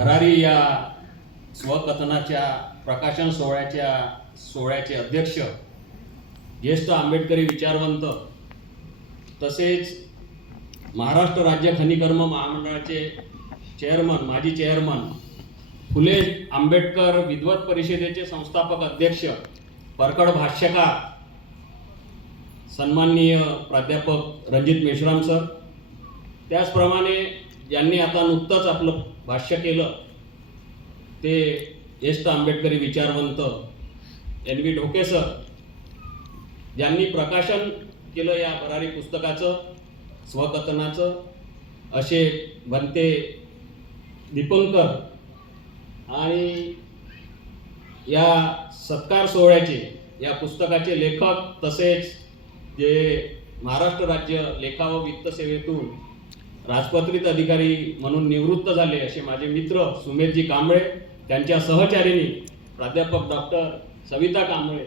भरारी या स्वकथनाच्या प्रकाशन सोहळ्याच्या सोहळ्याचे अध्यक्ष ज्येष्ठ आंबेडकरी विचारवंत तसेच महाराष्ट्र राज्य खनिकर्म महामंडळाचे चेअरमन माजी चेअरमन फुले आंबेडकर विद्वत परिषदेचे संस्थापक अध्यक्ष परकड भाष्यकार सन्माननीय प्राध्यापक रणजित मेश्राम सर. त्याचप्रमाणे ज्यांनी आता नुकतंच आपलं भाष्य केलं ते ज्येष्ठ आंबेडकरी विचारवंत एन व्ही ढोके सर ज्यांनी प्रकाशन केलं या भरारी पुस्तकाचं स्वकथनाचं असे बनते दीपंकर आणि या सत्कार सोहळ्याचे या पुस्तकाचे लेखक तसेच जे महाराष्ट्र राज्य लेखा व वित्त सेवेतून राजपत्रित अधिकारी म्हणून निवृत्त झाले असे माझे मित्र सुमेधजी कांबळे त्यांच्या सहचारिणी प्राध्यापक डॉक्टर सविता कांबळे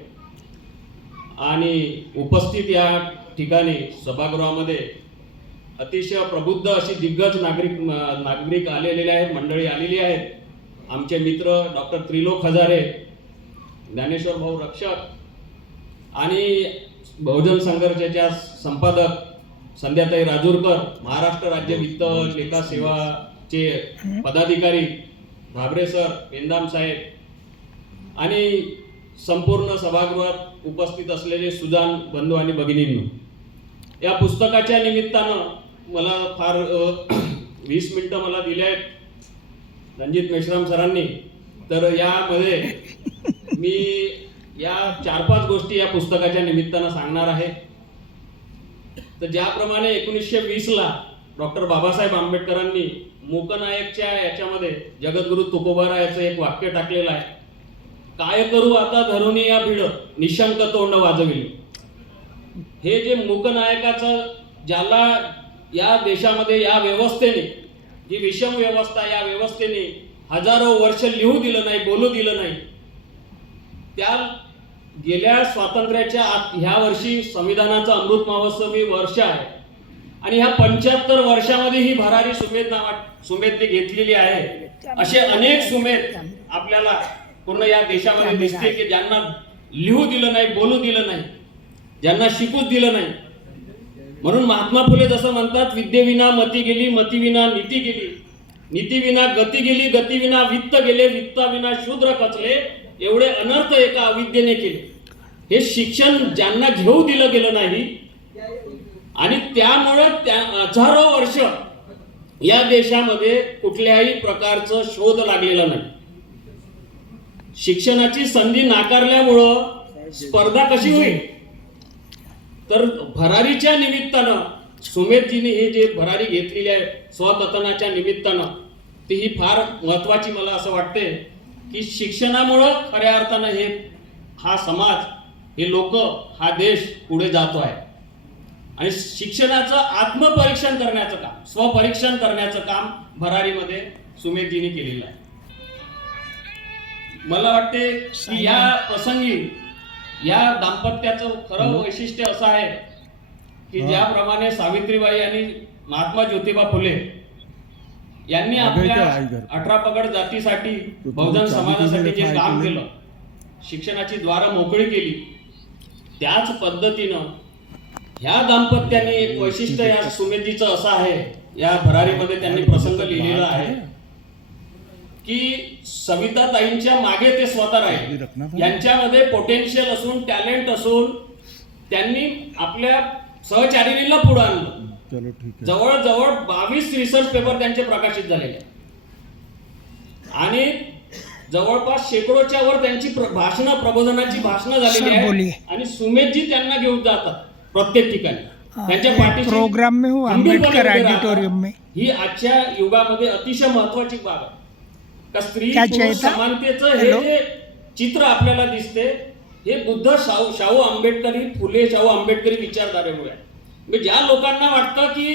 आणि उपस्थित या ठिकाणी सभागृहामध्ये अतिशय प्रबुद्ध अशी दिग्गज नागरिक नागरिक आलेले आहेत मंडळी आलेली आहेत. आमचे मित्र डॉक्टर त्रिलोक हजारे ज्ञानेश्वर भाऊ रक्षक आणि बहुजन संघर्षाच्या संपादक संध्याताई राजूरकर महाराष्ट्र राज्य वित्त लेखा सेवाचे पदाधिकारी भाबरे सर पेंदाम साहेब आणि संपूर्ण सभागृहात उपस्थित असलेले सुजान बंधू आणि भगिनींनो या पुस्तकाच्या निमित्तानं मला फार वीस मिनटं मला दिले आहेत रणजित मेश्राम सरांनी. तर यामध्ये मी या चार पाच गोष्टी या पुस्तकाच्या निमित्तानं सांगणार आहे. तर ज्याप्रमाणे एकोणीसशे वीसला डॉक्टर बाबासाहेब आंबेडकरांनी मूकनायकच्या याच्यामध्ये जगद्गुरु तुकोबारायाचं एक वाक्य टाकलेलं आहे. काय करू आता धरुनी या भिड? निशंक तोंड वाजविली. हे जे मूकनायकाचं ज्याला या देशामध्ये या व्यवस्थेने जी विषम व्यवस्था या व्यवस्थेने हजारो वर्ष लिहू दिलं नाही बोलू दिलं नाही त्या गेल्या स्वातंत्र्याच्या आत ह्या वर्षी संविधानाचा अमृत महोत्सवी वर्ष आहे. आणि ह्या पंच्याहत्तर वर्षामध्ये ही भरारी सुमेध नावा सुमेधने घेतलेली आहे. असे अनेक सुमेध आपल्याला पूर्ण या देशामध्ये दिसते की ज्यांना लिहू दिलं नाही बोलू दिलं नाही ज्यांना शिकूच दिलं नाही. म्हणून महात्मा फुले जसं म्हणतात विद्येविना मती गेली मतीविना नीती गेली. नीतीविना गती गेली गतीविना वित्त गेले वित्ताविना शूद्र कचले एवढे अनर्थ एका अविद्येने केले. हे शिक्षण ज्यांना घेऊ दिलं गेलं नाही आणि त्यामुळे त्या हजारो वर्ष या देशामध्ये कुठल्याही प्रकारचं शोध लागलेला नाही. शिक्षणाची संधी नाकारल्यामुळं स्पर्धा कशी होईल? तर भरारीच्या निमित्तानं सुमेधजीने हे जे भरारी घेतलेली आहे स्वकथनाच्या निमित्तानं ती ही फार महत्वाची मला असं वाटते की शिक्षणामुळं खऱ्या अर्थानं हे हा समाज हे लोक हा देश पुढे जातो आहे. आणि शिक्षणाचं आत्मपरीक्षण करण्याचं काम स्वपरीक्षण करण्याचं काम भरारीमध्ये सुमेधजीने केलेलं आहे. मला वाटते की या प्रसंगी या दाम्पत्याचं खरं वैशिष्ट्य असं आहे की ज्याप्रमाणे सावित्रीबाई आणि महात्मा ज्योतिबा फुले यांनी आपल्या अठरा पगड जातीसाठी बहुजन समाजासाठी जे काम केलं शिक्षणाची द्वारं मोकळी केली त्याच पद्धतीनं ह्या दाम्पत्याने एक वैशिष्ट्य या सुमेधीचं असं आहे या भरारीमध्ये त्यांनी प्रसंग लिहिलेला आहे की सविता ताईंच्या मागे ते स्वतः राहिले. यांच्यामध्ये पोटेन्शियल असून टॅलेंट असून त्यांनी आपल्या सहचारिणीला पुढे आणलं. चलो ठीक है जवळजवळ बावीस रिसर्च पेपर त्यांचे प्रकाशित झालेले. आणि जवळपास शेकडोच्या वर त्यांची भाषणं प्रबोधनाची भाषणं झालेली. आहेत आणि सुमेधजी त्यांना घेऊन जातात प्रत्येक ठिकाणी त्यांच्या पाठीशी प्रोग्राम में हूँ राहतात. ऑडिटोरियम में ही आजच्या युगामध्ये अतिशय महत्वाची बाब आहे का स्त्री क्या पुरुष चाहिए था? समानतेचं हे Hello? जे चित्र आपल्याला दिसते हे बुद्ध शाहू शाहू आंबेडकरी फुले शाहू आंबेडकरी विचारधारेमुळे आहे. म्हणजे ज्या लोकांना वाटतं की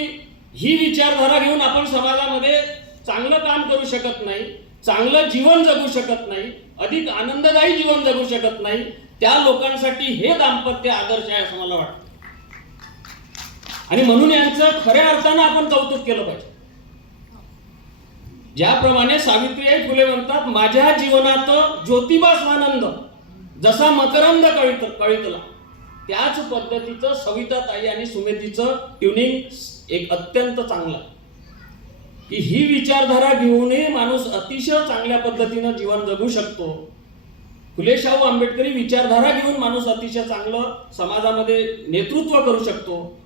ही विचारधारा घेऊन आपण समाजामध्ये चांगलं काम करू शकत नाही चांगलं जीवन जगू शकत नाही अधिक आनंददायी जीवन जगू शकत नाही त्या लोकांसाठी हे दाम्पत्य आदर्श आहे असं मला वाटतं. आणि म्हणून यांचं खऱ्या अर्थानं आपण कौतुक केलं पाहिजे. ज्याप्रमाणे सावित्रीबाई फुले म्हणतात माझ्या जीवनात ज्योतिबा स्वानंद जसा मकरंद कळित कळितला त्याच पद्धतीचं सविताताई आणि सुमेतीचं ट्युनिंग एक अत्यंत चांगलं. की ही विचारधारा घेऊनही माणूस अतिशय चांगल्या पद्धतीनं जीवन जगू शकतो. फुले शाहू आंबेडकरी विचारधारा घेऊन माणूस अतिशय चांगलं समाजामध्ये नेतृत्व करू शकतो.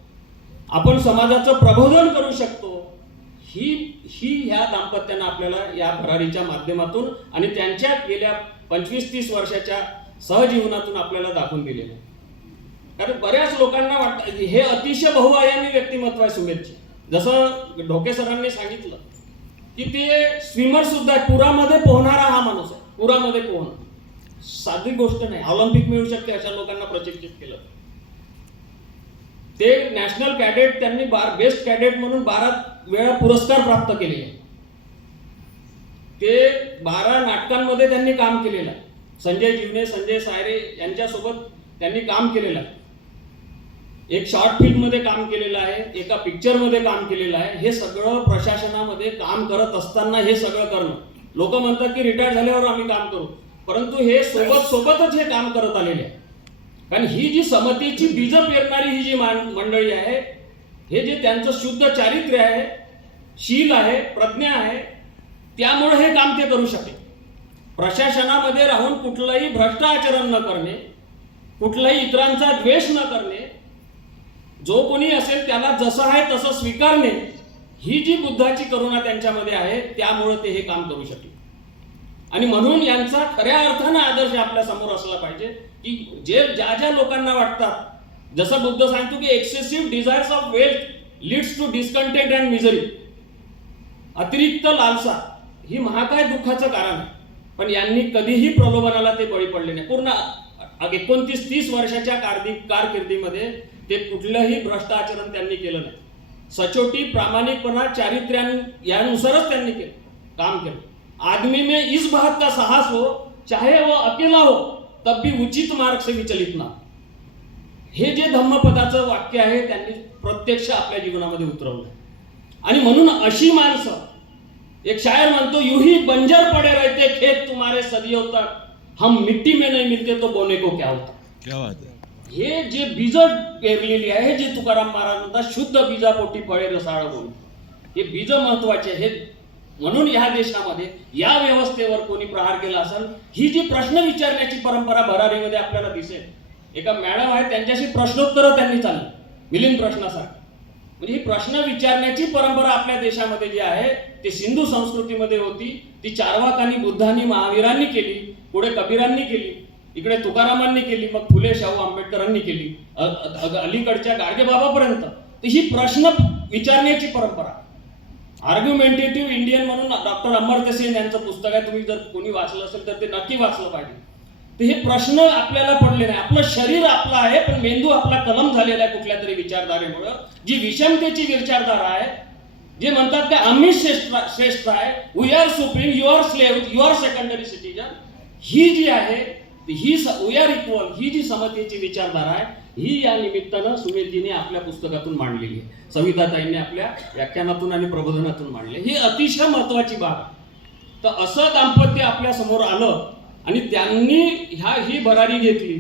आपण समाजाचं प्रबोधन करू शकतो. ही ही ह्या दाम्पत्यानं आपल्याला या भरारीच्या माध्यमातून आणि त्यांच्या गेल्या पंचवीस तीस वर्षाच्या सहजीवनातून आपल्याला दाखवून दिलेलं आहे. कारण बऱ्याच लोकांना वाटतं हे अतिशय बहुआयामी व्यक्तिमत्व आहे सुमेधचे. जसं ढोके सरांनी सांगितलं की ते स्विमर सुद्धा आहे. पुरामध्ये पोहणारा हा माणूस आहे. पुरामध्ये पोहणं. साधी गोष्ट नाही. ऑलिम्पिक मिळू शकते अशा लोकांना प्रशिक्षित केलं. ते नॅशनल कॅडेट त्यांनी बार बेस्ट कॅडेट म्हणून बारा वेळा पुरस्कार प्राप्त केलेले आहे. ते बारा नाटकांमध्ये त्यांनी काम केलेलं आहे. संजय जीवने संजय सायरे यांच्यासोबत त्यांनी काम केलेलं आहे. एक शॉर्ट फिल्ममध्ये काम केलेलं आहे एका पिक्चरमध्ये काम केलेलं आहे हे सगळं प्रशासनामध्ये काम करत असताना हे सगळं करणं. लोक म्हणतात की रिटायर झाल्यावर आम्ही काम करू. परंतु हे सोबत सोबतच हे काम करत आलेले आहे. कारण ही जी समतेची बीज पेरणारी ही जी मान- मंडळी आहे हे जे त्यांचं शुद्ध चारित्र्य आहे शील आहे प्रज्ञा आहे त्यामुळे हे काम ते करू शकेल. प्रशासनामध्ये राहून कुठलंही भ्रष्ट आचरण न करणे कुठलाही इतरांचा द्वेष न करणे जो कोणी असेल त्याला जसं आहे तसं स्वीकारणे ही जी बुद्धाची करुणा त्यांच्यामध्ये आहे त्यामुळे ते हे काम करू शकले. आणि म्हणून यांचा खऱ्या अर्थानं आदर्श आपल्यासमोर असला पाहिजे की जे ज्या ज्या लोकांना वाटतात जसं बुद्ध सांगतो की excessive desires of wealth leads to discontent and misery अतिरिक्त लालसा ही महाकाय दुःखाचं कारण आहे. पण यांनी कधीही प्रलोभनाला ते बळी पडले नाही. पूर्ण एकोणतीस तीस वर्षाच्या कारदी कारकिर्दीमध्ये ते कुठलंही भ्रष्ट आचरण त्यांनी केलं नाही. सचोटी प्रामाणिकपणा चारित्र्यां यानुसारच त्यांनी केलं काम केलं. आदमी में इस बात का साहस हो चाहे वो अकेला हो तब भी उचित मार्ग से विचलित ना. हे जे धम्मपदाचं वाक्य आहे त्यांनी प्रत्यक्ष आपल्या जीवनामध्ये उतरवलं. आणि म्हणून अशी माणसं एक शायर म्हणतो युही बंजर पडे रहते खेत तुम्हारे सदियों तक. हम मिट्टी में नहीं मिलते तो बोने को क्या होता? क्या बात है? हे जे बीज पेरलेली आहे जे तुकाराम महाराज म्हणतात शुद्ध बीजापोटी फळे रसाळ म्हणून हे बीज महत्त्वाचे आहेत. म्हणून या देशामध्ये या व्यवस्थेवर कोणी प्रहार केला असेल ही जी प्रश्न विचारण्याची परंपरा भरारीमध्ये आपल्याला दिसेल. एका मॅडम आहेत त्यांच्याशी प्रश्नोत्तरं त्यांनी चालली. मिलिंद प्रश्नासारखी. म्हणजे ही प्रश्न विचारण्याची परंपरा आपल्या देशामध्ये जी आहे ती सिंधू संस्कृतीमध्ये होती ती चारवाकांनी बुद्धांनी महावीरांनी केली. पुढे कबीरांनी केली इकडे तुकारामांनी केली मग फुले शाहू आंबेडकरांनी केली. अलीकडच्या गाडगेबाबापर्यंत तर ही प्रश्न विचारण्याची परंपरा. आर्ग्युमेंटेटिव्ह इंडियन म्हणून डॉक्टर अमर्त्य सेन यांचं पुस्तक आहे तुम्ही जर कोणी वाचलं असेल तर ते नक्की वाचलं पाहिजे. तर हे प्रश्न आपल्याला पडले नाही. आपलं शरीर आपलं आहे पण मेंदू आपला कलम झालेला आहे कुठल्या तरी विचारधारेमुळं. जी विषमतेची विचारधारा आहे जे म्हणतात ते आम्ही श्रेष्ठ श्रेष्ठ आहे we are supreme you are slave you are secondary citizen ही जी आहे ही वी आर इक्वल ही जी समतेची विचारधारा आहे ही या निमित्तानं सुमेधजीने आपल्या पुस्तकातून मांडलेली आहे. सविताताईंनी आपल्या व्याख्यानातून आणि प्रबोधनातून मांडले ही अतिशय महत्वाची बाब आहे. तर असं दाम्पत्य आपल्यासमोर आलं आणि त्यांनी ह्या ही भरारी घेतली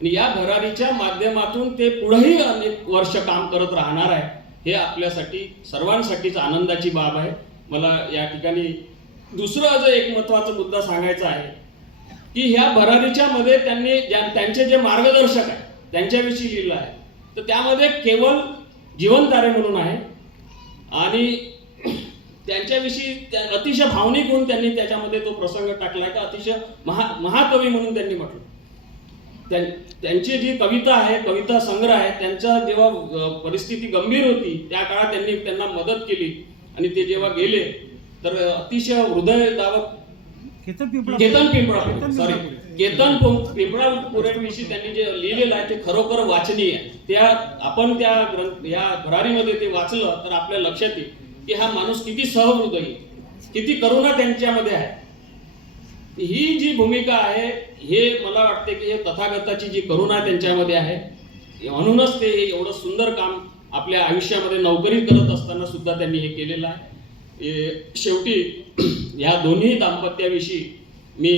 आणि या भरारीच्या माध्यमातून ते पुढेही अनेक वर्ष काम करत राहणार आहे हे आपल्यासाठी सर्वांसाठीच आनंदाची बाब आहे. मला या ठिकाणी दुसरं जो एक महत्त्वाचा मुद्दा सांगायचा आहे. की ह्या भरारीच्या मध्ये त्यांनी ज्या त्यांचे जे मार्गदर्शक आहे त्यांच्याविषयी लिहिलं आहे. तर त्यामध्ये केवळ जीवनतारे म्हणून आहे. आणि त्यांच्याविषयी त्या- अतिशय भावनिक होऊन त्यांनी त्याच्यामध्ये तो प्रसंग टाकला आहे. का अतिशय महा महाकवी म्हणून त्यांनी म्हटलं. त्यां- त्यांची जी कविता आहे कविता संग्रह आहे त्यांच्या जेव्हा परिस्थिती गंभीर होती त्या काळात त्यांनी त्यांना मदत केली. आणि ते जेव्हा गेले तर अतिशय हृदयदावक केतन पिंपळा केतन पिंपळा केतन सॉरी पिंपळापुरे. केतन पिं- पिंपळापुरेविषयी त्यांनी जे लिहिलेलं आहे ते खरोखर वाचनीय आहे. त्या आपण त्या या भरारीमध्ये ते वाचलं तर आपल्या लक्षात येईल की हा माणूस किती सहृदयी किती करुणा त्यांच्यामध्ये आहे. ही जी भूमिका आहे हे मला वाटते की हे तथागताची जी करुणा त्यांच्यामध्ये आहे म्हणूनच ते एवढं सुंदर काम आपल्या आयुष्यामध्ये नोकरी करत असताना सुद्धा त्यांनी हे केलेलं आहे. शेवटी या दोन्ही दाम्पत्याविषयी मी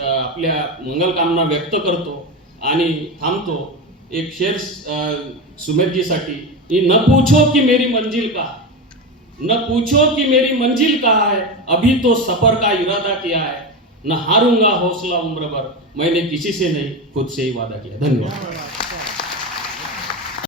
आपल्या मंगलकामना व्यक्त करतो आणि थांबतो. एक शेर सुमेधजीसाठी की न पूछो की मेरी मंजिल का न पूछो कि मेरी मंजिल कहाँ है अभी तो सफर का इरादा किया है न हारूंगा हौसला उम्र भर मैंने किसी से नहीं खुद से ही वादा किया. धन्यवाद।